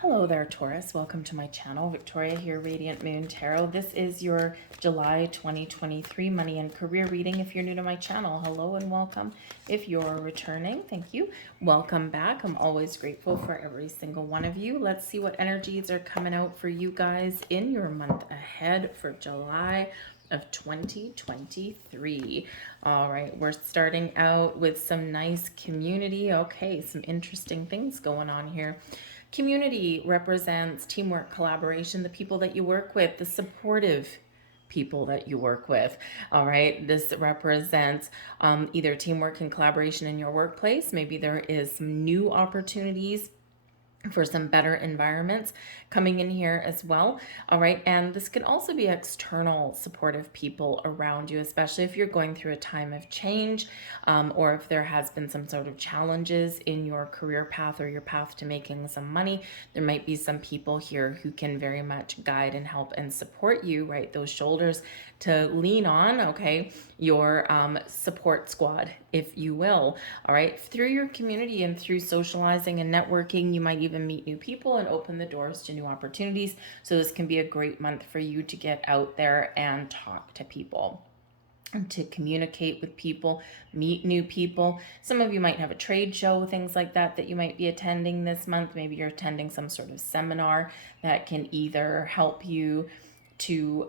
Hello there, Taurus. Welcome to my channel. Victoria here, Radiant Moon Tarot. This is your July 2023 money and career reading. If you're new to my channel, hello and welcome. If you're returning, thank you. Welcome back. I'm always grateful for every single one of you. Let's see what energies are coming out for you guys in your month ahead for July of 2023. All right, we're starting out with some nice community. Okay, some interesting things going on here. Community represents teamwork, collaboration, the people that you work with, the supportive people that you work with. All right, this represents either teamwork and collaboration in your workplace. Maybe there is some new opportunities for some better environments coming in here as well. All right, and this can also be external supportive people around you, especially if you're going through a time of change, or if there has been some sort of challenges in your career path or your path to making some money. There might be some people here who can very much guide and help and support you, right? Those shoulders to lean on, okay, your support squad, if you will. All right, through your community and through socializing and networking, you might even meet new people and open the doors to new opportunities. So this can be a great month for you to get out there and talk to people, and to communicate with people, meet new people. Some of you might have a trade show, things like that, that you might be attending this month. Maybe you're attending some sort of seminar that can either help you to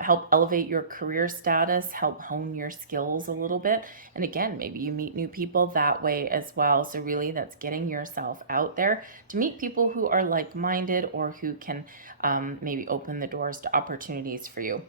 help elevate your career status, help hone your skills a little bit. And again, maybe you meet new people that way as well. So really that's getting yourself out there to meet people who are like-minded or who can maybe open the doors to opportunities for you.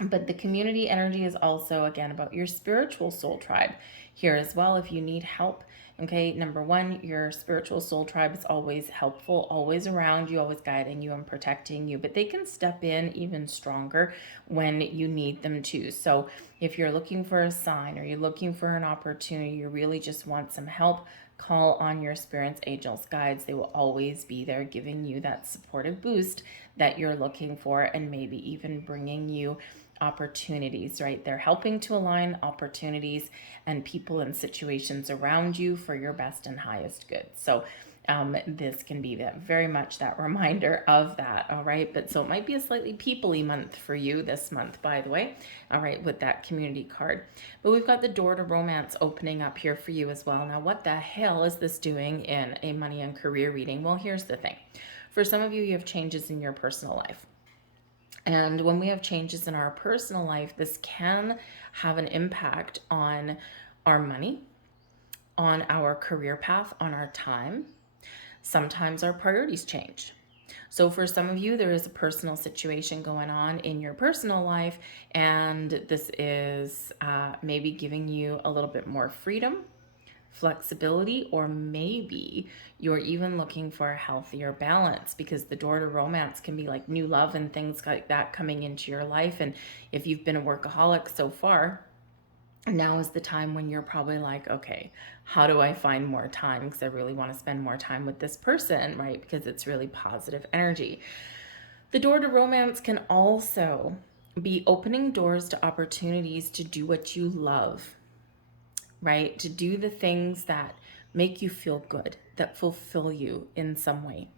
But the community energy is also, again, about your spiritual soul tribe here as well. If you need help, okay, number one, your spiritual soul tribe is always helpful, always around you, always guiding you and protecting you, but they can step in even stronger when you need them to. So if you're looking for a sign or you're looking for an opportunity, you really just want some help, call on your spirits, angels, guides. They will always be there giving you that supportive boost that you're looking for, and maybe even bringing you opportunities, right? They're helping to align opportunities and people and situations around you for your best and highest good. So this can be that very much that reminder of that. All right, but so it might be a slightly people-y month for you this month, by the way. All right, with that community card. But we've got the door to romance opening up here for you as well. Now, what the hell is this doing in a money and career reading? Well, here's the thing. For some of you, you have changes in your personal life. And when we have changes in our personal life, this can have an impact on our money, on our career path, on our time. Sometimes our priorities change. So for some of you, there is a personal situation going on in your personal life, and this is maybe giving you a little bit more freedom, flexibility, or maybe you're even looking for a healthier balance, because the door to romance can be like new love and things like that coming into your life. And if you've been a workaholic so far, now is the time when you're probably like, okay, how do I find more time? Because I really want to spend more time with this person, right? Because it's really positive energy. The door to romance can also be opening doors to opportunities to do what you love, right? To do the things that make you feel good, that fulfill you in some way.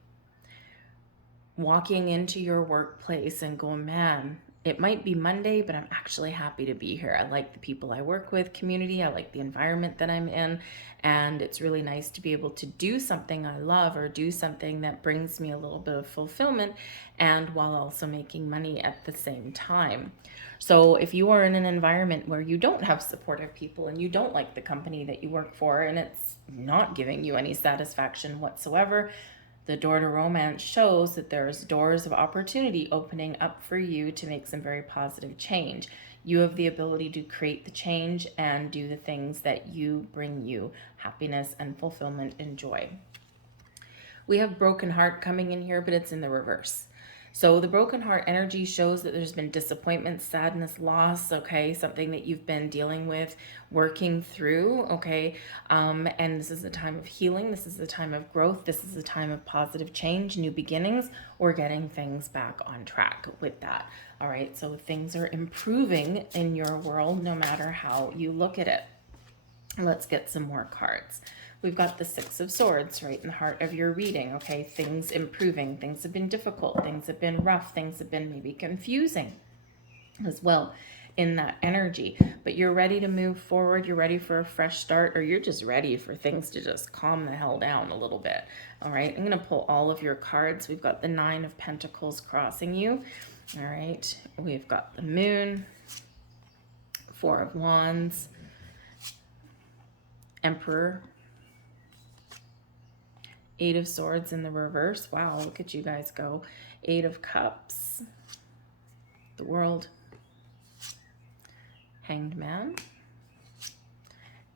Walking into your workplace and going, man, it might be Monday, but I'm actually happy to be here. I like the people I work with, community. I like the environment that I'm in. And it's really nice to be able to do something I love, or do something that brings me a little bit of fulfillment, and while also making money at the same time. So if you are in an environment where you don't have supportive people and you don't like the company that you work for and it's not giving you any satisfaction whatsoever, the door to romance shows that there's doors of opportunity opening up for you to make some very positive change. You have the ability to create the change and do the things that you bring you happiness and fulfillment and joy. We have broken heart coming in here, but it's in the reverse. So the broken heart energy shows that there's been disappointment, sadness, loss, okay, something that you've been dealing with, working through, okay, and this is a time of healing, this is a time of growth, this is a time of positive change, new beginnings, or getting things back on track with that, all right? So things are improving in your world no matter how you look at it. Let's get some more cards. We've got the Six of Swords right in the heart of your reading, okay? Things improving. Things have been difficult. Things have been rough. Things have been maybe confusing as well in that energy. But you're ready to move forward. You're ready for a fresh start, or you're just ready for things to just calm the hell down a little bit. All right, I'm going to pull all of your cards. We've got the Nine of Pentacles crossing you. All right, we've got the Moon, Four of Wands, Emperor, Eight of Swords in the reverse. Wow, look at you guys go. Eight of Cups, the World, Hanged Man,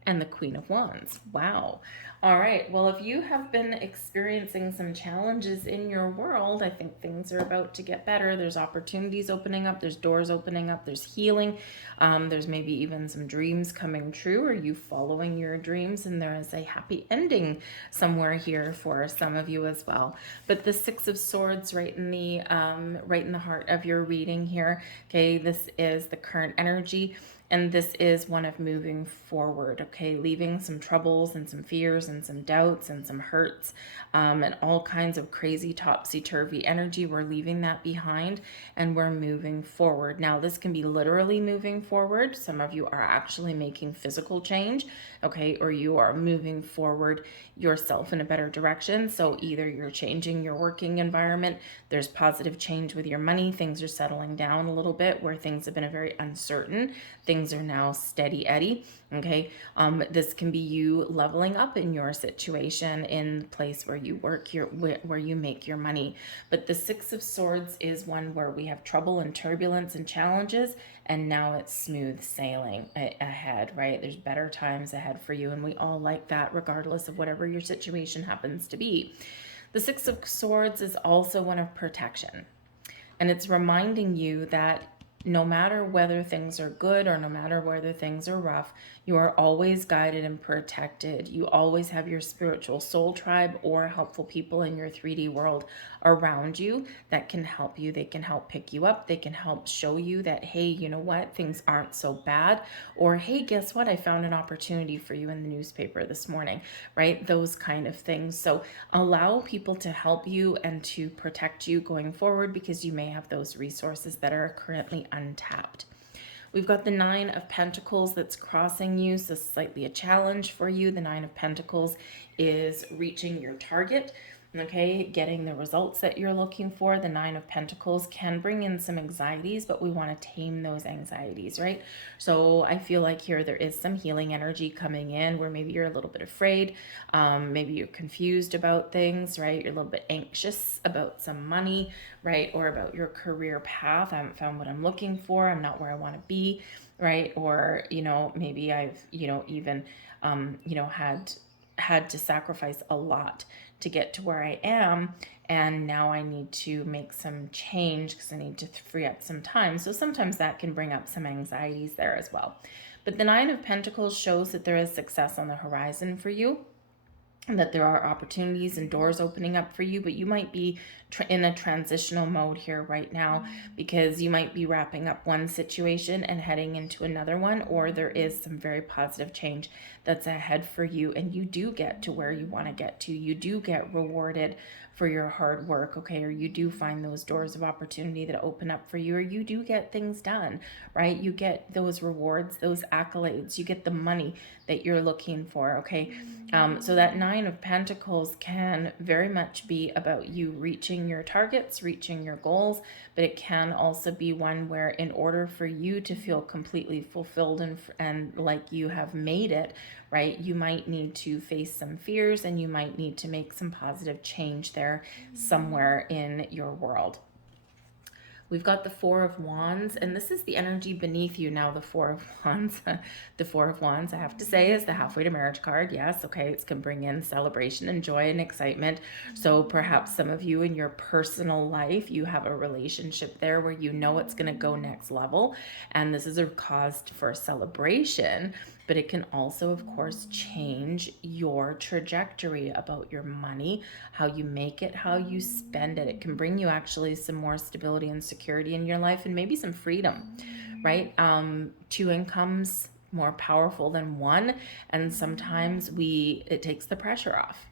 and the Queen of Wands. Wow. All right. Well, if you have been experiencing some challenges in your world, I think things are about to get better. There's opportunities opening up. There's doors opening up. There's healing. There's maybe even some dreams coming true, or you following your dreams, and there is a happy ending somewhere here for some of you as well. But the Six of Swords right in the heart of your reading here. Okay, this is the current energy. And this is one of moving forward, okay? Leaving some troubles and some fears and some doubts and some hurts and all kinds of crazy topsy-turvy energy. We're leaving that behind and we're moving forward. Now, this can be literally moving forward. Some of you are actually making physical change, okay? Or you are moving forward yourself in a better direction. So either you're changing your working environment, there's positive change with your money, things are settling down a little bit where things have been very uncertain. Things are now steady Eddie, okay? This can be you leveling up in your situation in the place where you work, where you make your money. But the Six of Swords is one where we have trouble and turbulence and challenges, and now it's smooth sailing ahead, right? There's better times ahead for you, and we all like that regardless of whatever your situation happens to be. The Six of Swords is also one of protection, and it's reminding you that no matter whether things are good or no matter whether things are rough, you are always guided and protected. You always have your spiritual soul tribe or helpful people in your 3D world around you that can help you. They can help pick you up. They can help show you that, hey, you know what? Things aren't so bad. Or, hey, guess what? I found an opportunity for you in the newspaper this morning, right? Those kind of things. So allow people to help you and to protect you going forward because you may have those resources that are currently untapped. We've got the Nine of Pentacles that's crossing you, so slightly a challenge for you. The Nine of Pentacles is reaching your target, okay, getting the results that you're looking for. The Nine of Pentacles can bring in some anxieties, but we want to tame those anxieties, right? So I feel like here there is some healing energy coming in where maybe you're a little bit afraid, maybe you're confused about things, right? You're a little bit anxious about some money, right? Or about your career path. I haven't found what I'm looking for. I'm not where I want to be, right? Or, you know, maybe I've, you know, even, you know, had to sacrifice a lot to get to where I am, and now I need to make some change because I need to free up some time. So sometimes that can bring up some anxieties there as well. But the Nine of Pentacles shows that there is success on the horizon for you, and that there are opportunities and doors opening up for you, but you might be in a transitional mode here right now because you might be wrapping up one situation and heading into another one, or there is some very positive change that's ahead for you, and you do get to where you want to get to. You do get rewarded for your hard work, okay? Or you do find those doors of opportunity that open up for you, or you do get things done, right? You get those rewards, those accolades, you get the money that you're looking for, okay? So that Nine of Pentacles can very much be about you reaching your targets, reaching your goals, but it can also be one where in order for you to feel completely fulfilled and like you have made it, right, you might need to face some fears and you might need to make some positive change there somewhere in your world. We've got the Four of Wands, and this is the energy beneath you now, the Four of Wands. The Four of Wands, I have to say, is the halfway to marriage card. Yes, okay, it can bring in celebration and joy and excitement. So perhaps some of you in your personal life, you have a relationship there where you know it's going to go next level, and this is a cause for celebration. But it can also, of course, change your trajectory about your money, how you make it, how you spend it. It can bring you actually some more stability and security in your life and maybe some freedom, right? Two incomes more powerful than one, and sometimes it takes the pressure off,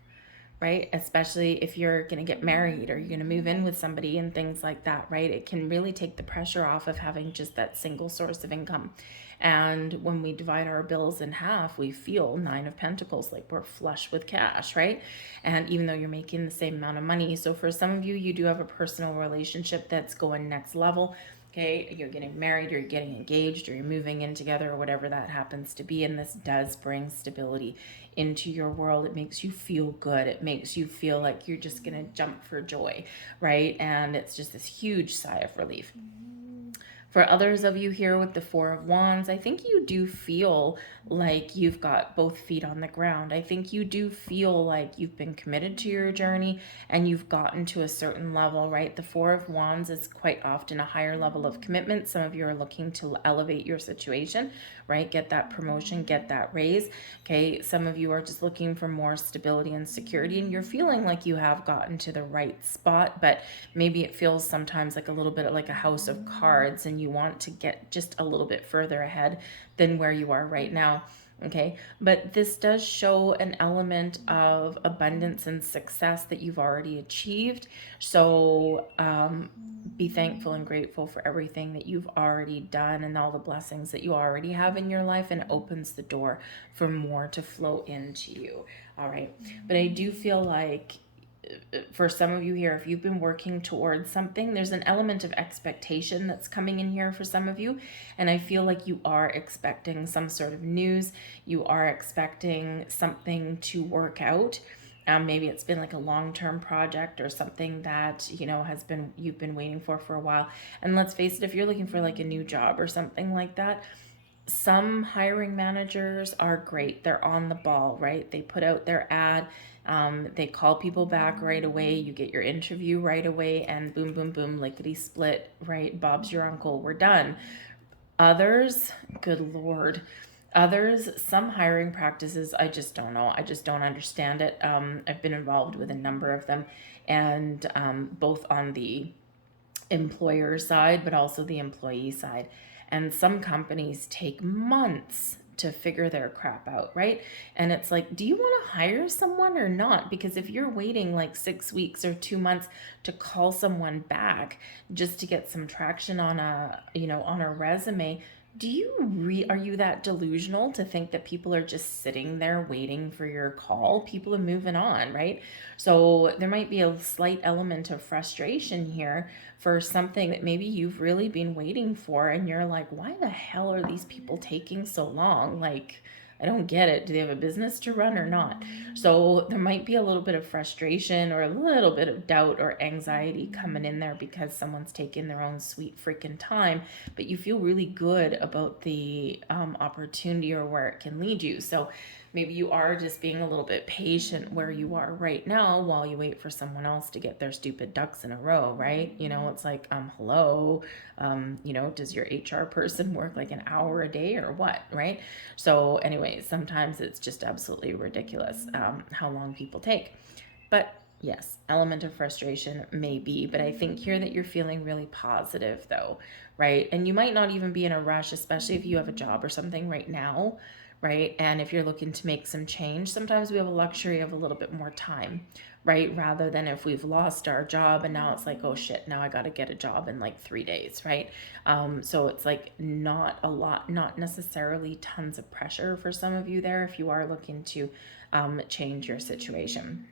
right? Especially if you're going to get married or you're going to move in with somebody and things like that, right? It can really take the pressure off of having just that single source of income. And when we divide our bills in half, we feel Nine of Pentacles, like we're flush with cash, right? And even though you're making the same amount of money. So for some of you, you do have a personal relationship that's going next level. Okay, you're getting married, or you're getting engaged, or you're moving in together, or whatever that happens to be. And this does bring stability into your world. It makes you feel good. It makes you feel like you're just going to jump for joy, right? And it's just this huge sigh of relief. For others of you here with the Four of Wands, I think you do feel like you've got both feet on the ground. I think you do feel like you've been committed to your journey and you've gotten to a certain level, right? The Four of Wands is quite often a higher level of commitment. Some of you are looking to elevate your situation, right? Get that promotion, get that raise. Okay, some of you are just looking for more stability and security, and you're feeling like you have gotten to the right spot, but maybe it feels sometimes like a little bit like a house of cards, and you want to get just a little bit further ahead than where you are right now. Okay, but this does show an element of abundance and success that you've already achieved. So be thankful and grateful for everything that you've already done and all the blessings that you already have in your life, and it opens the door for more to flow into you. All right, but I do feel like for some of you here, if you've been working towards something, there's an element of expectation that's coming in here for some of you. And I feel like you are expecting some sort of news. You are expecting something to work out. Maybe it's been like a long-term project or something that, you know, you've been waiting for a while. And let's face it, if you're looking for like a new job or something like that, some hiring managers are great. They're on the ball, right? They put out their ad. They call people back right away. You get your interview right away, and boom, boom, boom, lickety split, right? Bob's your uncle. We're done. Others, good Lord. Others, some hiring practices, I just don't know. I just don't understand it. I've been involved with a number of them, and both on the employer side, but also the employee side. And some companies take months to figure their crap out, right? And it's like, do you want to hire someone or not? Because if you're waiting like 6 weeks or 2 months to call someone back just to get some traction on a resume, are you that delusional to think that people are just sitting there waiting for your call? People are moving on, right? So there might be a slight element of frustration here for something that maybe you've really been waiting for, and you're like, why the hell are these people taking so long? Like, I don't get it. Do they have a business to run or not? So there might be a little bit of frustration or a little bit of doubt or anxiety coming in there because someone's taking their own sweet freaking time, but you feel really good about the opportunity or where it can lead you. So maybe you are just being a little bit patient where you are right now while you wait for someone else to get their stupid ducks in a row, right? You know, it's like, hello, does your HR person work like an hour a day or what, right? So anyway, sometimes it's just absolutely ridiculous how long people take. But yes, element of frustration maybe, but I think here that you're feeling really positive though, right? And you might not even be in a rush, especially if you have a job or something right now, right? And if you're looking to make some change, sometimes we have a luxury of a little bit more time, right? Rather than if we've lost our job and now it's like, oh shit, now I got to get a job in like 3 days, right? So it's like not a lot, not necessarily tons of pressure for some of you there if you are looking to change your situation.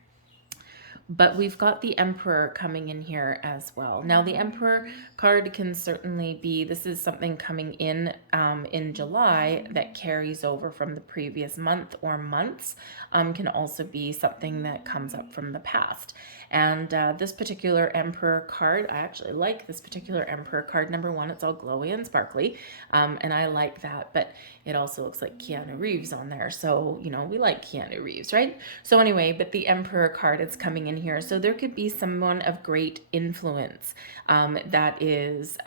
But we've got the Emperor coming in here as well. Now, the Emperor card can certainly be, this is something coming in July that carries over from the previous month or months. Can also be something that comes up from the past. And this particular Emperor card, I actually like this particular Emperor card. Number one, it's all glowy and sparkly, and I like that. But it also looks like Keanu Reeves on there. So, we like Keanu Reeves, right? So anyway, but the Emperor card is coming in here. So there could be someone of great influence that is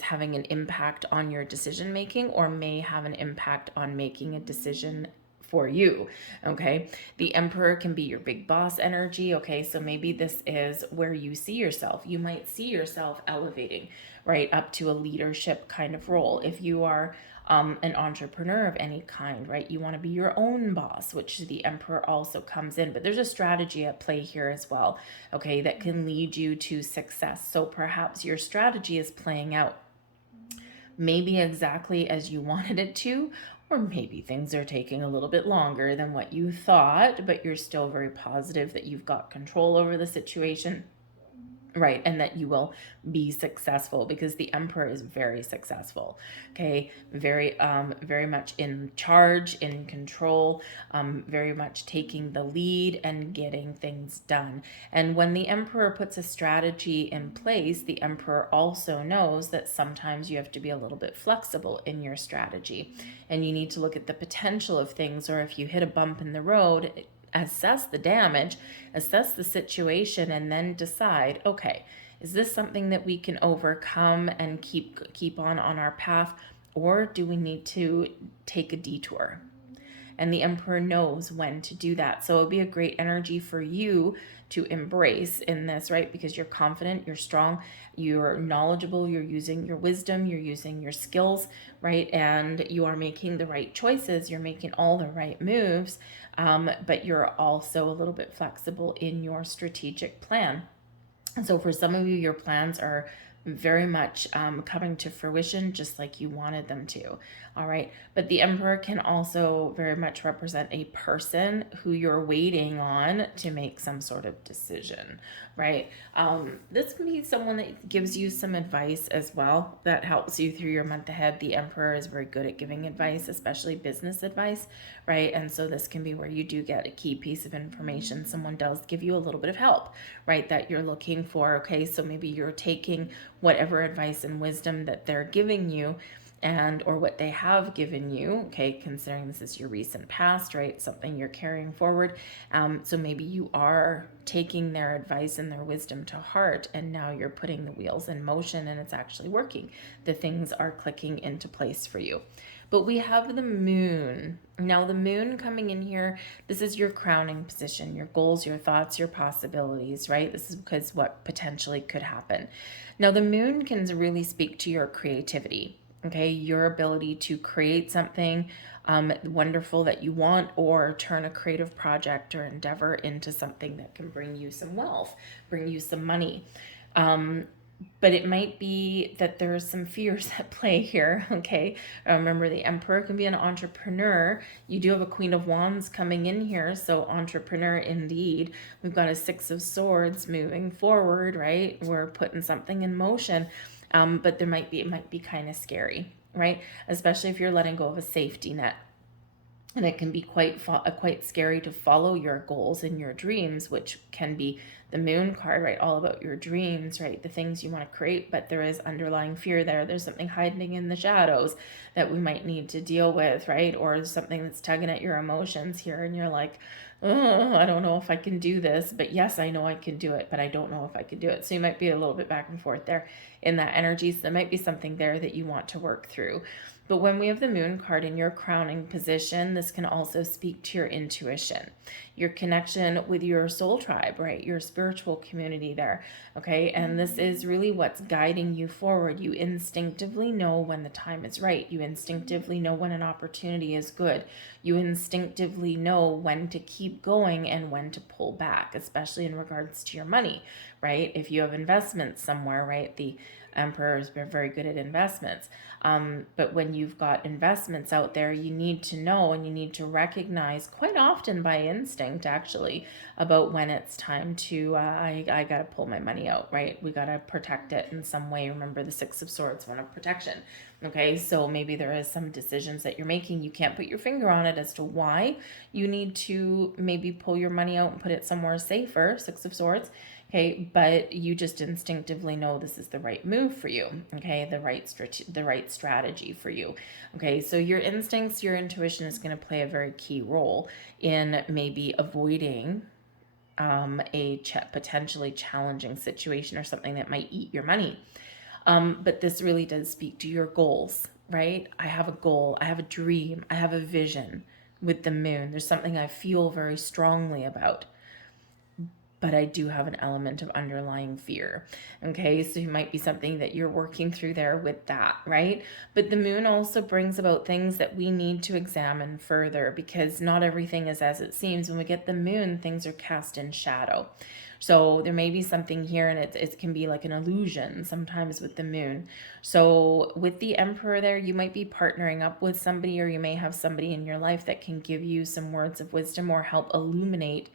having an impact on your decision making, or may have an impact on making a decision for you. Okay, the Emperor can be your big boss energy. Okay, so maybe this is where you see yourself. You might see yourself elevating right up to a leadership kind of role. If you are an entrepreneur of any kind, right? You want to be your own boss, which the Emperor also comes in, but there's a strategy at play here as well, okay, that can lead you to success. So perhaps your strategy is playing out maybe exactly as you wanted it to, or maybe things are taking a little bit longer than what you thought, but you're still very positive that you've got control over the situation. Right, and that you will be successful, because the Emperor is very successful, okay, very much in charge, in control, very much taking the lead and getting things done. And when the Emperor puts a strategy in place, the Emperor also knows that sometimes you have to be a little bit flexible in your strategy, and you need to look at the potential of things, or if you hit a bump in the road, assess the damage, assess the situation, and then decide, okay, is this something that we can overcome and keep on our path, or do we need to take a detour? And the Emperor knows when to do that. So it'll be a great energy for you to embrace in this, right? Because you're confident, you're strong, you're knowledgeable, you're using your wisdom, you're using your skills, right? And you are making the right choices, you're making all the right moves, but you're also a little bit flexible in your strategic plan. And so for some of you, your plans are very much coming to fruition just like you wanted them to. All right. But the Emperor can also very much represent a person who you're waiting on to make some sort of decision, right? This can be someone that gives you some advice as well that helps you through your month ahead. The Emperor is very good at giving advice, especially business advice, right? And so this can be where you do get a key piece of information. Someone does give you a little bit of help, right, that you're looking for. Okay, so maybe you're taking whatever advice and wisdom that they're giving you, and or what they have given you, okay, considering this is your recent past, right, something you're carrying forward. So maybe you are taking their advice and their wisdom to heart, and now you're putting the wheels in motion and it's actually working. The things are clicking into place for you. But we have the moon. Now the moon coming in here, this is your crowning position, your goals, your thoughts, your possibilities, right? This is because what potentially could happen. Now the moon can really speak to your creativity, okay? Your ability to create something wonderful that you want, or turn a creative project or endeavor into something that can bring you some wealth, bring you some money. But it might be that there are some fears at play here, okay? Remember, the Emperor can be an entrepreneur. You do have a Queen of Wands coming in here, so entrepreneur indeed. We've got a Six of Swords moving forward, right? We're putting something in motion, but it might be kind of scary, right? Especially if you're letting go of a safety net. And it can be quite scary to follow your goals and your dreams, which can be the moon card, right? All about your dreams, right? The things you want to create, but there is underlying fear there. There's something hiding in the shadows that we might need to deal with, right? Or something that's tugging at your emotions here, and you're like, oh, I don't know if I can do this, but yes, I know I can do it, but I don't know if I can do it. So you might be a little bit back and forth there in that energy. So there might be something there that you want to work through. But when we have the moon card in your crowning position, this can also speak to your intuition, your connection with your soul tribe, right? Your spiritual community there, okay? And this is really what's guiding you forward. You instinctively know when the time is right. You instinctively know when an opportunity is good. You instinctively know when to keep going and when to pull back, especially in regards to your money, right? If you have investments somewhere, right? The Emperor has been very good at investments. But when you've got investments out there, you need to know and you need to recognize, quite often by instinct actually, about when it's time to, I got to pull my money out, right? We got to protect it in some way. Remember, the Six of Swords, one of protection. Okay, so maybe there is some decisions that you're making. You can't put your finger on it as to why you need to maybe pull your money out and put it somewhere safer, Six of Swords. Okay, but you just instinctively know this is the right move for you. Okay, the right strategy for you. Okay, so your instincts, your intuition is going to play a very key role in maybe avoiding a potentially challenging situation or something that might eat your money. But this really does speak to your goals, right? I have a goal, I have a dream, I have a vision with the moon. There's something I feel very strongly about. but I do have an element of underlying fear. Okay, so it might be something that you're working through there with that, right? But the moon also brings about things that we need to examine further, because not everything is as it seems. When we get the moon, things are cast in shadow. So there may be something here, and it can be like an illusion sometimes with the moon. So with the Emperor there, you might be partnering up with somebody, or you may have somebody in your life that can give you some words of wisdom or help illuminate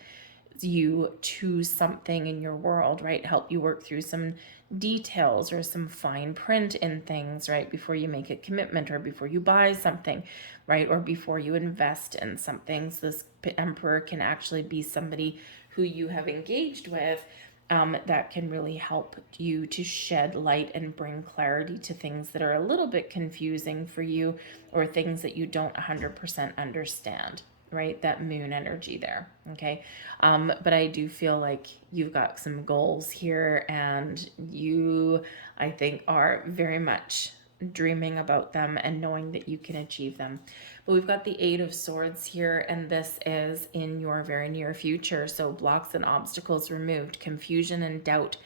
you to something in your world, right? Help you work through some details or some fine print in things, right? Before you make a commitment, or before you buy something, right? Or before you invest in something. So this Emperor can actually be somebody who you have engaged with, that can really help you to shed light and bring clarity to things that are a little bit confusing for you, or things that you don't 100% understand, right? That moon energy there. Okay. But I do feel like you've got some goals here, and you, I think, are very much dreaming about them and knowing that you can achieve them. But we've got the Eight of Swords here, and this is in your very near future. So blocks and obstacles removed, confusion and doubt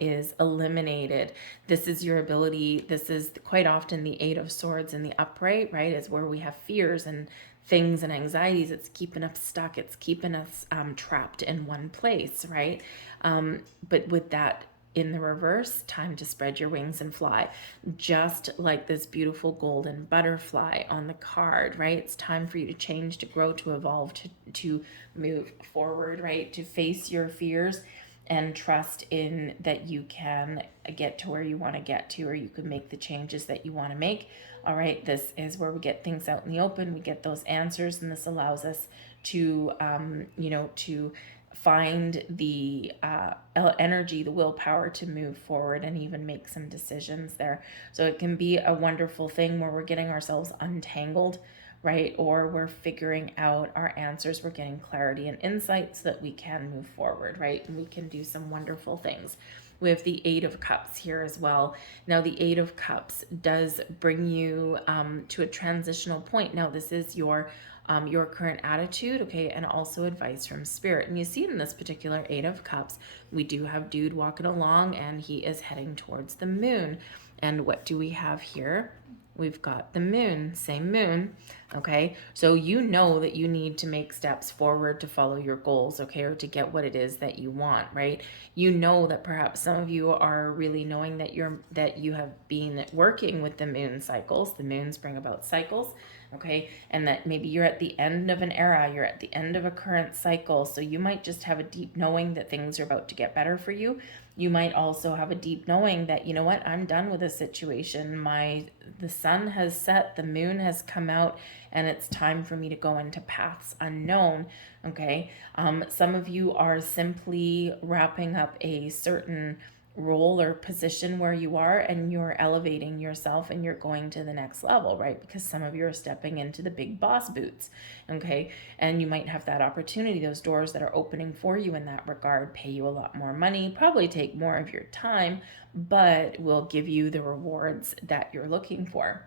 is eliminated. This is your ability. This is quite often the Eight of Swords in the upright, right? Is where we have fears and things and anxieties. It's keeping us stuck. It's keeping us trapped in one place, right? But with that in the reverse, time to spread your wings and fly. Just like this beautiful golden butterfly on the card, right? It's time for you to change, to grow, to evolve, to move forward, right? To face your fears and trust in that you can get to where you want to get to, or you can make the changes that you want to make. All right, this is where we get things out in the open. We get those answers, and this allows us to, to find the energy, the willpower to move forward and even make some decisions there. So it can be a wonderful thing where we're getting ourselves untangled, right? Or we're figuring out our answers, we're getting clarity and insight so that we can move forward, right? And we can do some wonderful things. We have the Eight of Cups here as well. Now, the Eight of Cups does bring you to a transitional point. Now, this is your current attitude, okay, and also advice from Spirit. And you see in this particular Eight of Cups, we do have dude walking along, and he is heading towards the moon. And what do we have here? We've got the moon, same moon, okay? So you know that you need to make steps forward to follow your goals, okay, or to get what it is that you want, right? You know that perhaps some of you are really knowing that you have been working with the moon cycles. The moons bring about cycles, okay? And that maybe you're at the end of an era, you're at the end of a current cycle. So you might just have a deep knowing that things are about to get better for you. You might also have a deep knowing that, you know what, I'm done with this situation. The sun has set, the moon has come out, and it's time for me to go into paths unknown. Okay. Some of you are simply wrapping up a certain role or position where you are, and you're elevating yourself and you're going to the next level, right? Because some of you are stepping into the big boss boots, okay? And you might have that opportunity. Those doors that are opening for you in that regard pay you a lot more money, probably take more of your time, but will give you the rewards that you're looking for.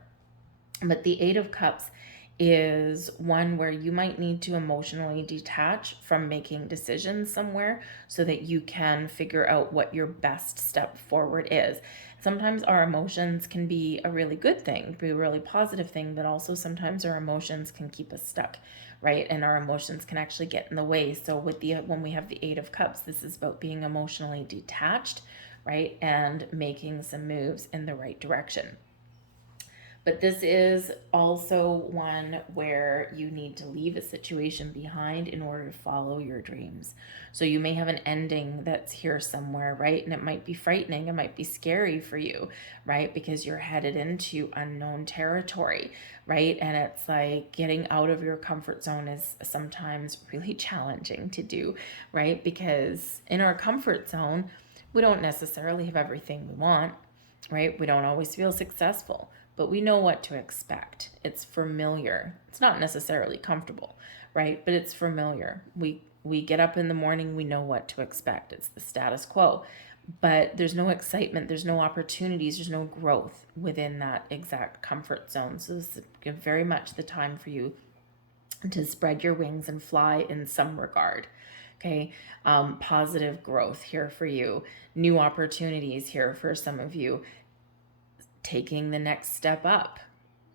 But the Eight of Cups is one where you might need to emotionally detach from making decisions somewhere so that you can figure out what your best step forward is. Sometimes our emotions can be a really good thing, be a really positive thing, but also sometimes our emotions can keep us stuck, right? And our emotions can actually get in the way. So when we have the Eight of Cups, this is about being emotionally detached, right? And making some moves in the right direction. But this is also one where you need to leave a situation behind in order to follow your dreams. So you may have an ending that's here somewhere, right? And it might be frightening. It might be scary for you, right? Because you're headed into unknown territory, right? And it's like getting out of your comfort zone is sometimes really challenging to do, right? Because in our comfort zone, we don't necessarily have everything we want, right? We don't always feel successful, but we know what to expect. It's familiar. It's not necessarily comfortable, right? But it's familiar. We get up in the morning, we know what to expect. It's the status quo. But there's no excitement, there's no opportunities, there's no growth within that exact comfort zone. So this is very much the time for you to spread your wings and fly in some regard. Okay. Positive growth here for you, new opportunities here for some of you, taking the next step up,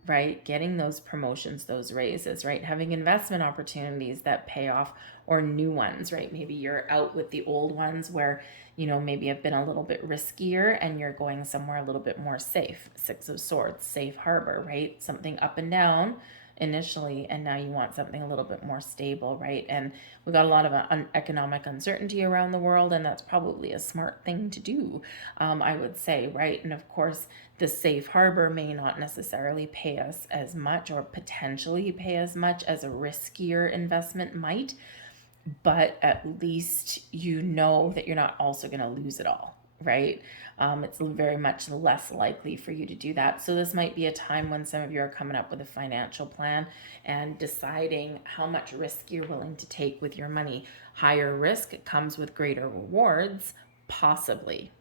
right? Getting those promotions, those raises, right? Having investment opportunities that pay off, or new ones, right? Maybe you're out with the old ones where, maybe have been a little bit riskier and you're going somewhere a little bit more safe. Six of Swords, safe harbor, right? Something up and down initially, and now you want something a little bit more stable, right? And we got a lot of economic uncertainty around the world, and that's probably a smart thing to do, I would say, right? And of course, the safe harbor may not necessarily pay us as much, or potentially pay as much as a riskier investment might, but at least you know that you're not also going to lose it all, right? It's very much less likely for you to do that. So this might be a time when some of you are coming up with a financial plan and deciding how much risk you're willing to take with your money. Higher risk comes with greater rewards, possibly,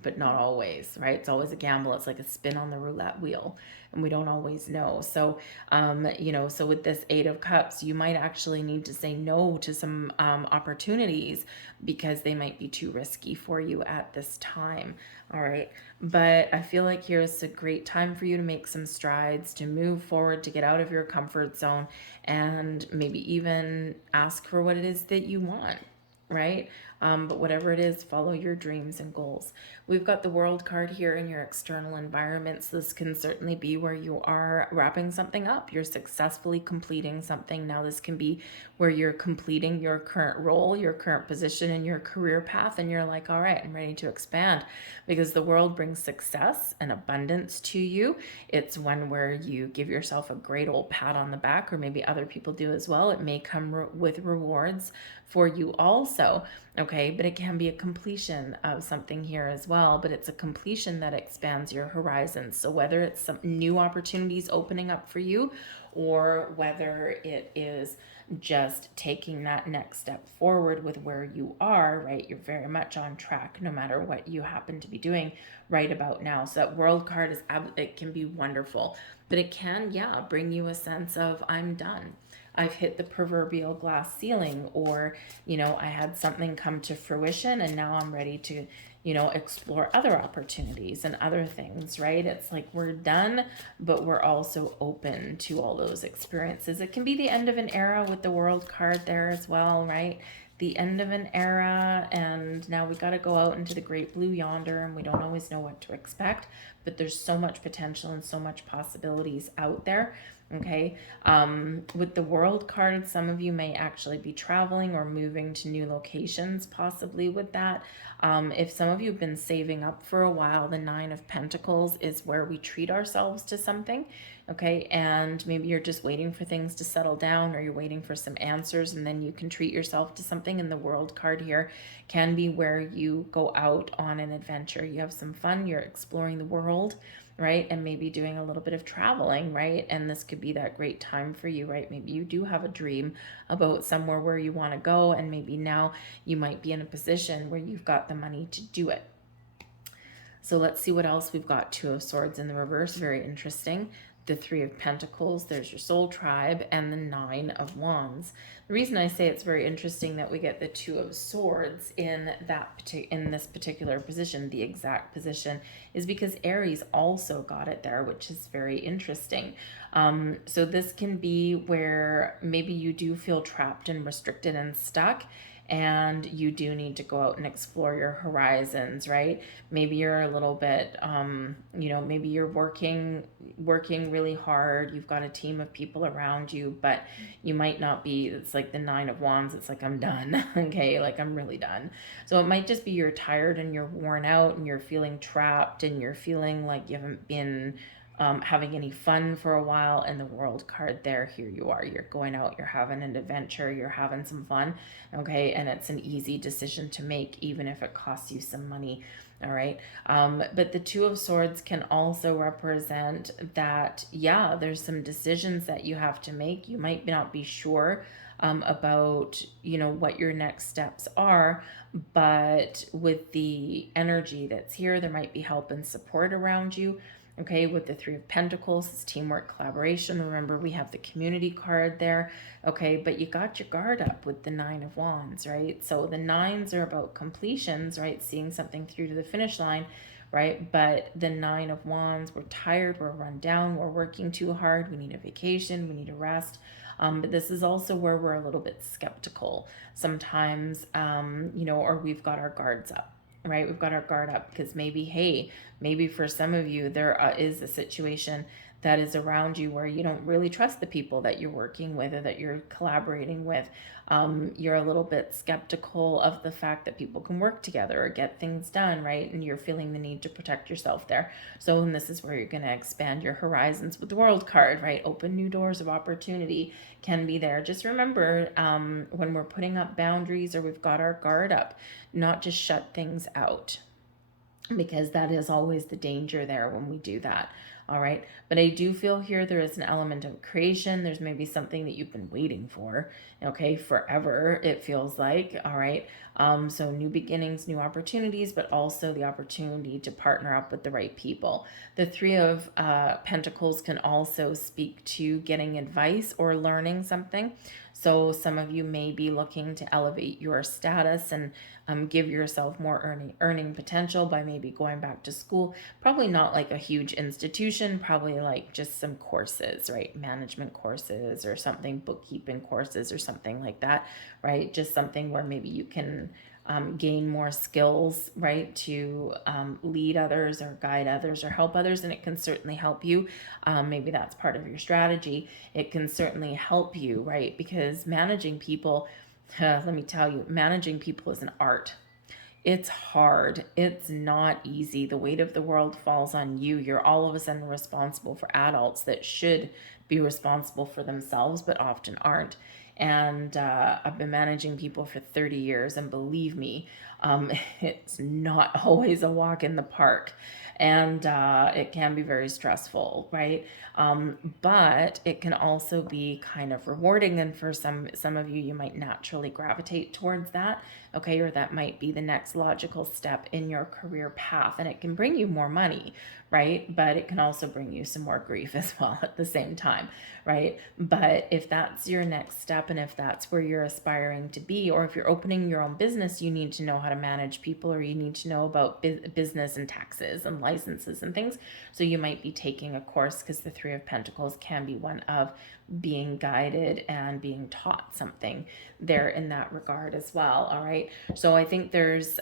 but not always, right? It's always a gamble. It's like a spin on the roulette wheel, and we don't always know. So, so with this Eight of Cups, you might actually need to say no to some opportunities because they might be too risky for you at this time. All right. But I feel like here's a great time for you to make some strides, to move forward, to get out of your comfort zone, and maybe even ask for what it is that you want, right? But whatever it is, follow your dreams and goals. We've got the World card here in your external environments. This can certainly be where you are wrapping something up. You're successfully completing something. Now this can be where you're completing your current role, your current position in your career path, and you're like, all right, I'm ready to expand, because the World brings success and abundance to you. It's one where you give yourself a great old pat on the back, or maybe other people do as well. It may come with rewards for you also, okay? But it can be a completion of something here as well, but it's a completion that expands your horizons. So whether it's some new opportunities opening up for you, or whether it is just taking that next step forward with where you are, right? You're very much on track no matter what you happen to be doing right about now. So that World card is, it can be wonderful, but it can, bring you a sense of, I'm done. I've hit the proverbial glass ceiling, or, I had something come to fruition and now I'm ready to, explore other opportunities and other things, right? It's like we're done, but we're also open to all those experiences. It can be the end of an era with the World card there as well, right? The end of an era, and now we got to go out into the great blue yonder, and we don't always know what to expect, but there's so much potential and so much possibilities out there. Okay. With the World card, some of you may actually be traveling or moving to new locations, possibly with that. If some of you have been saving up for a while, the Nine of Pentacles is where we treat ourselves to something. Okay. And maybe you're just waiting for things to settle down, or you're waiting for some answers, and then you can treat yourself to something. And the World card here can be where you go out on an adventure. You have some fun. You're exploring the world, right? And maybe doing a little bit of traveling, right? And this could be that great time for you, right? Maybe you do have a dream about somewhere where you want to go, and maybe now you might be in a position where you've got the money to do it. So let's see what else we've got. Two of Swords in the reverse, very interesting. The Three of Pentacles, there's your soul tribe, and the Nine of Wands. The reason I say it's very interesting that we get the Two of Swords in this particular position, the exact position, is because Aries also got it there, which is very interesting. So this can be where maybe you do feel trapped and restricted and stuck, and you do need to go out and explore your horizons, right? Maybe you're a little bit, maybe you're working really hard. You've got a team of people around you, but you might not be, it's like the Nine of Wands. It's like, I'm done. Okay. Like, I'm really done. So it might just be you're tired and you're worn out and you're feeling trapped and you're feeling like you haven't been having any fun for a while. And the World card there, here you are, you're going out, you're having an adventure, you're having some fun. Okay. And it's an easy decision to make, even if it costs you some money. All right. But the Two of Swords can also represent that, there's some decisions that you have to make. You might not be sure about, what your next steps are, but with the energy that's here, there might be help and support around you. Okay, with the Three of Pentacles, it's teamwork, collaboration. Remember, we have the community card there. Okay, but you got your guard up with the Nine of Wands, right? So the nines are about completions, right? Seeing something through to the finish line, right? But the Nine of Wands, we're tired, we're run down, we're working too hard, we need a vacation, we need a rest. But this is also where we're a little bit skeptical sometimes, or we've got our guards up, right? We've got our guard up because maybe, hey, maybe for some of you, there is a situation that is around you where you don't really trust the people that you're working with or that you're collaborating with. You're a little bit skeptical of the fact that people can work together or get things done, right? And you're feeling the need to protect yourself there. So, and this is where you're going to expand your horizons with the World card, right? Open new doors of opportunity can be there. Just remember, when we're putting up boundaries or we've got our guard up, not just shut things out, because that is always the danger there when we do that. All right. But I do feel here there is an element of creation. There's maybe something that you've been waiting for, okay, forever, it feels like. All right. So new beginnings, new opportunities, but also the opportunity to partner up with the right people. The Three of Pentacles can also speak to getting advice or learning something. So some of you may be looking to elevate your status and give yourself more earning potential by maybe going back to school. Probably not like a huge institution, probably like just some courses, right? Management courses or something, bookkeeping courses or something like that, right? Just something where maybe you can gain more skills, right, to lead others or guide others or help others. And it can certainly help you. Maybe that's part of your strategy. It can certainly help you, right? Because managing people, let me tell you, managing people is an art. It's hard. It's not easy. The weight of the world falls on you. You're all of a sudden responsible for adults that should be responsible for themselves, but often aren't. And I've been managing people for 30 years, and believe me, it's not always a walk in the park. And it can be very stressful, right? But it can also be kind of rewarding. And for some of you, you might naturally gravitate towards that, okay? Or that might be the next logical step in your career path. And it can bring you more money, right? But it can also bring you some more grief as well at the same time, right? But if that's your next step and if that's where you're aspiring to be, or if you're opening your own business, you need to know how to manage people, or you need to know about business and taxes and licenses and things. So you might be taking a course, because the Three of Pentacles can be one of being guided and being taught something there in that regard as well. All right. So I think there's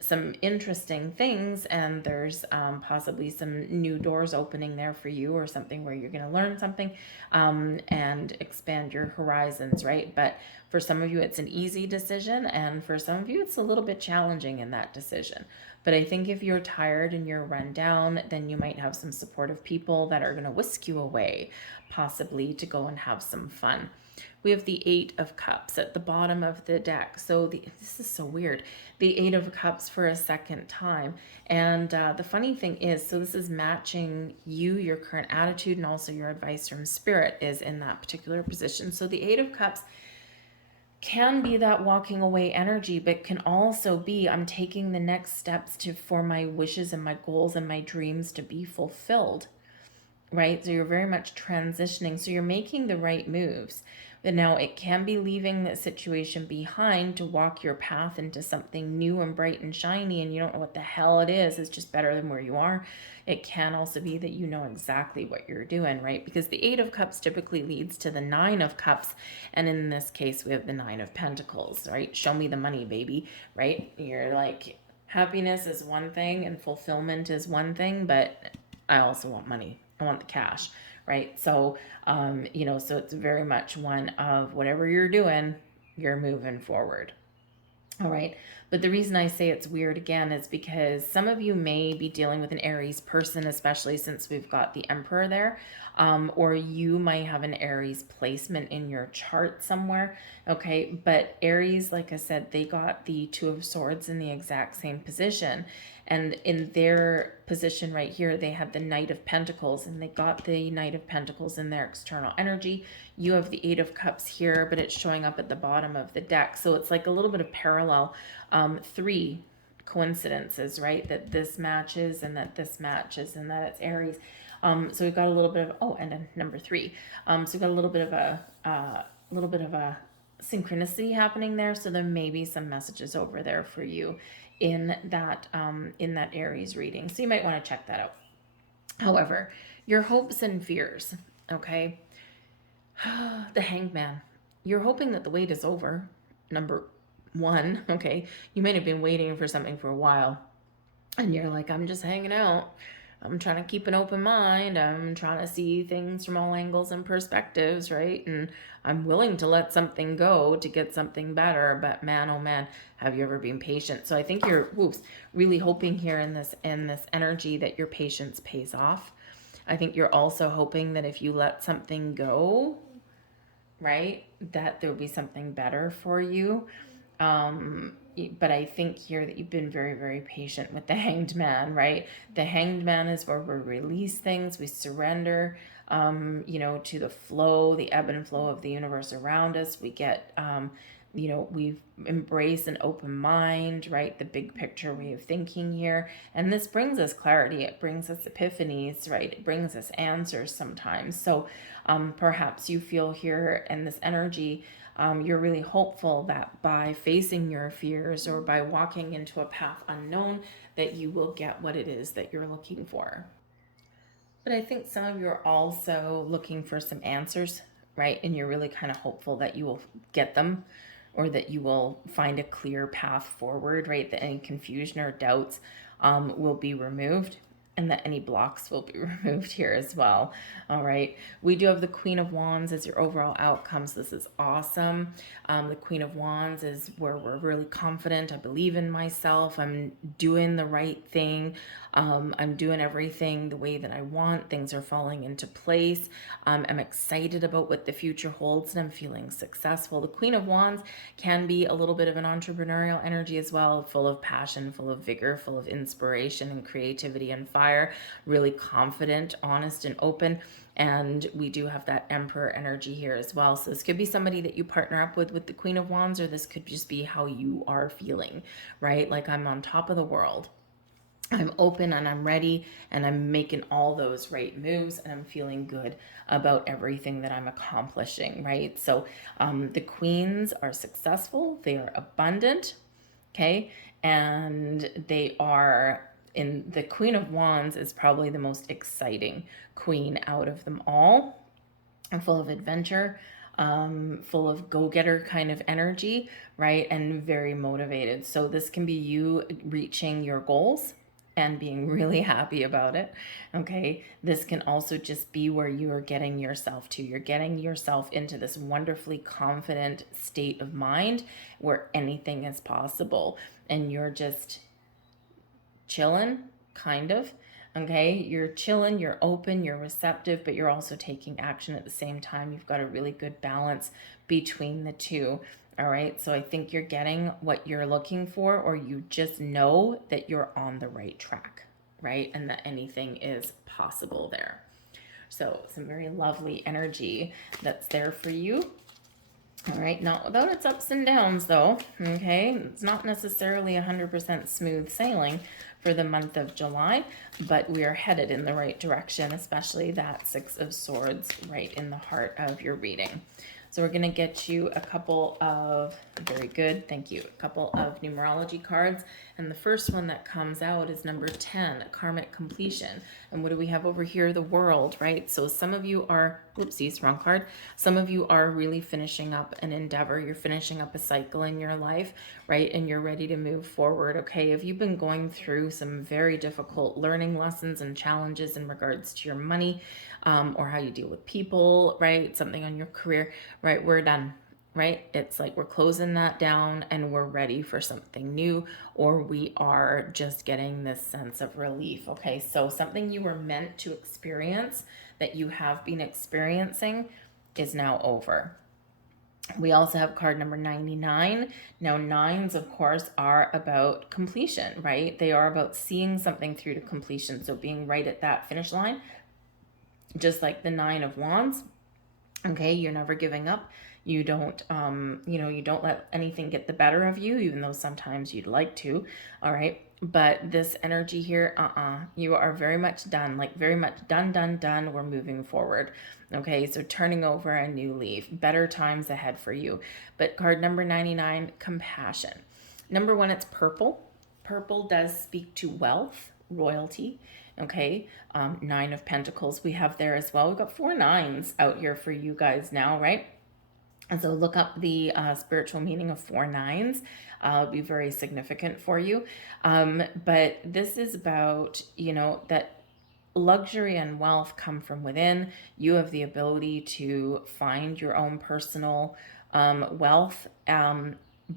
some interesting things, and there's possibly some new doors opening there for you, or something where you're going to learn something and expand your horizons, right? But for some of you, it's an easy decision, and for some of you, it's a little bit challenging in that decision. But I think if you're tired and you're run down, then you might have some supportive people that are going to whisk you away, possibly to go and have some fun. We have the Eight of Cups at the bottom of the deck. So this is so weird. The Eight of Cups for a second time. And the funny thing is, so this is matching you, your current attitude, and also your advice from Spirit is in that particular position. So the Eight of Cups can be that walking away energy, but can also be, I'm taking the next steps for my wishes and my goals and my dreams to be fulfilled, right? So you're very much transitioning. So you're making the right moves. But now it can be leaving the situation behind to walk your path into something new and bright and shiny, and you don't know what the hell it is. It's just better than where you are. It can also be that you know exactly what you're doing, right? Because the Eight of Cups typically leads to the Nine of Cups. And in this case, we have the Nine of Pentacles, right? Show me the money, baby, right? You're like, happiness is one thing and fulfillment is one thing, but I also want money. I want the cash, right? So, so it's very much one of whatever you're doing, you're moving forward. All right. But the reason I say it's weird again is because some of you may be dealing with an Aries person, especially since we've got the Emperor there. Or you might have an Aries placement in your chart somewhere. Okay. But Aries, like I said, they got the Two of Swords in the exact same position. And in their position right here, they had the Knight of Pentacles, and they got the Knight of Pentacles in their external energy. You have the Eight of Cups here, but it's showing up at the bottom of the deck. So it's like a little bit of parallel. Three coincidences, right? That this matches and that this matches and that it's Aries. So we've got a little bit of, oh, and then number 3. So we've got a little bit of a synchronicity happening there. So there may be some messages over there for you in that Aries reading. So you might want to check that out. However, your hopes and fears, okay? The Hanged Man. You're hoping that the wait is over, number 1, okay? You might have been waiting for something for a while, and you're like, I'm just hanging out. I'm trying to keep an open mind. I'm trying to see things from all angles and perspectives, right? And I'm willing to let something go to get something better. But man, oh man, have you ever been patient? So I think you're really hoping here in this energy that your patience pays off. I think you're also hoping that if you let something go, right, that there'll be something better for you. But I think here that you've been very, very patient with the Hanged Man, right? The Hanged Man is where we release things, we surrender, to the flow, the ebb and flow of the universe around us. We get, we've embraced an open mind, right? The big picture way of thinking here. And this brings us clarity. It brings us epiphanies, right? It brings us answers sometimes. So perhaps you feel here in this energy, you're really hopeful that by facing your fears or by walking into a path unknown, that you will get what it is that you're looking for. But I think some of you are also looking for some answers, right? And you're really kind of hopeful that you will get them, or that you will find a clear path forward, right? That any confusion or doubts will be removed, and that any blocks will be removed here as well. All right. We do have the Queen of Wands as your overall outcomes. This is awesome. The Queen of Wands is where we're really confident. I believe in myself. I'm doing the right thing. I'm doing everything the way that I want. Things are falling into place. I'm excited about what the future holds, and I'm feeling successful. The Queen of Wands can be a little bit of an entrepreneurial energy as well, full of passion, full of vigor, full of inspiration and creativity and fire, really confident, honest, and open. And we do have that Emperor energy here as well. So this could be somebody that you partner up with the Queen of Wands, or this could just be how you are feeling, right? Like, I'm on top of the world. I'm open and I'm ready, and I'm making all those right moves, and I'm feeling good about everything that I'm accomplishing, right? So the queens are successful, they are abundant, okay? And they are in the Queen of Wands is probably the most exciting queen out of them all, and full of adventure, full of go-getter kind of energy, right? And very motivated. So this can be you reaching your goals and being really happy about it, okay? This can also just be where you are getting yourself to. You're getting yourself into this wonderfully confident state of mind where anything is possible, and you're just chilling, kind of, okay? You're chilling, you're open, you're receptive, but you're also taking action at the same time. You've got a really good balance between the two. All right, so I think you're getting what you're looking for, or you just know that you're on the right track, right? And that anything is possible there. So some very lovely energy that's there for you. All right, not without its ups and downs though, okay? It's not necessarily 100% smooth sailing for the month of July, but we are headed in the right direction, especially that 6 of Swords right in the heart of your reading. So we're going to get you a couple of, very good, thank you, a couple of numerology cards. And the first one that comes out is number 10, karmic completion. And what do we have over here? The World, right? So some of you are, whoopsies, wrong card. Some of you are really finishing up an endeavor. You're finishing up a cycle in your life, right? And you're ready to move forward, okay? If you've been going through some very difficult learning lessons and challenges in regards to your money, or how you deal with people, right? Something on your career, right? We're done, right? It's like we're closing that down and we're ready for something new, or we are just getting this sense of relief, okay? So something you were meant to experience that you have been experiencing is now over. We also have card number 99. Now, 9s, of course, are about completion, right? They are about seeing something through to completion. So being right at that finish line, just like the 9 of Wands, Okay, you're never giving up. You don't, you don't let anything get the better of you, even though sometimes you'd like to. All right. But this energy here, you are very much done, like very much done, done, done. We're moving forward. Okay. So turning over a new leaf, better times ahead for you. But card number 99, compassion. Number one, it's purple. Purple does speak to wealth, royalty. Okay, Nine of Pentacles we have there as well. We've got 4 9s out here for you guys now, right? And so look up the spiritual meaning of 4 9s. It'll be very significant for you. But this is about, that luxury and wealth come from within. You have the ability to find your own personal wealth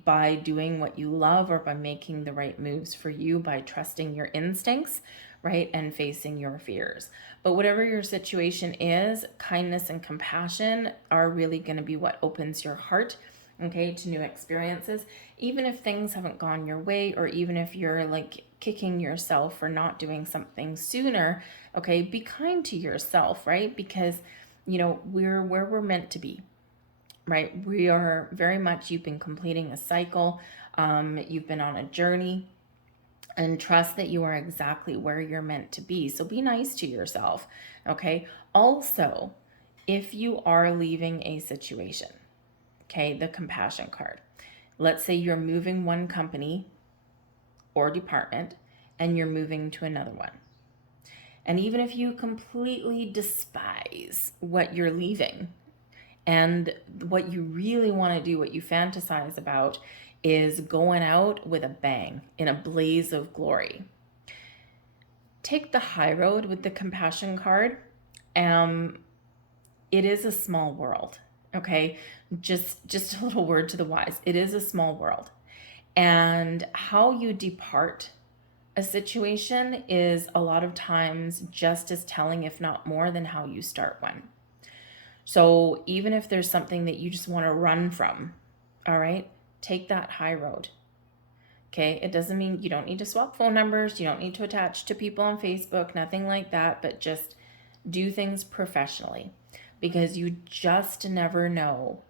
by doing what you love, or by making the right moves for you, by trusting your instincts, right? And facing your fears. But whatever your situation is, kindness and compassion are really going to be what opens your heart, okay, to new experiences. Even if things haven't gone your way, or even if you're like kicking yourself for not doing something sooner, okay, be kind to yourself, right? Because, we're where we're meant to be. Right? We are very much, you've been completing a cycle. You've been on a journey, and trust that you are exactly where you're meant to be. So be nice to yourself. Okay. Also, if you are leaving a situation, okay, the compassion card, let's say you're moving one company or department and you're moving to another one. And even if you completely despise what you're leaving, and what you really want to do, what you fantasize about, is going out with a bang, in a blaze of glory. Take the high road with the compassion card. It is a small world, okay? Just a little word to the wise. It is a small world. And how you depart a situation is a lot of times just as telling, if not more, than how you start one. So even if there's something that you just want to run from, all right, take that high road. Okay, it doesn't mean you don't need to swap phone numbers. You don't need to attach to people on Facebook, nothing like that, but just do things professionally, because you just never know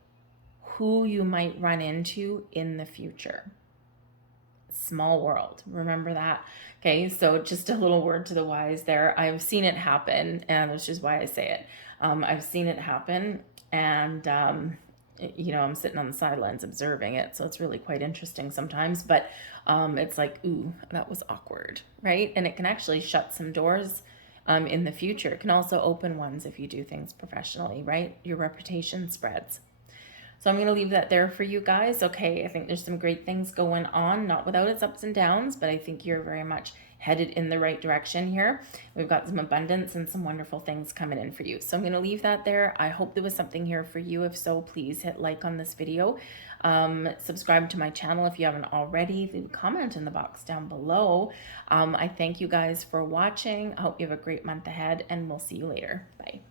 who you might run into in the future. Small world. Remember that. Okay, so just a little word to the wise there. I've seen it happen, and which is why I say it. I've seen it happen, and I'm sitting on the sidelines observing it, so it's really quite interesting sometimes. But it's like, ooh, that was awkward, right? And it can actually shut some doors in the future. It can also open ones if you do things professionally, right? Your reputation spreads. So I'm going to leave that there for you guys. Okay, I think there's some great things going on, not without its ups and downs, but I think you're very much headed in the right direction here. We've got some abundance and some wonderful things coming in for you. So I'm going to leave that there. I hope there was something here for you. If so, please hit like on this video. Subscribe to my channel if you haven't already. Leave a comment in the box down below. I thank you guys for watching. I hope you have a great month ahead, and we'll see you later. Bye.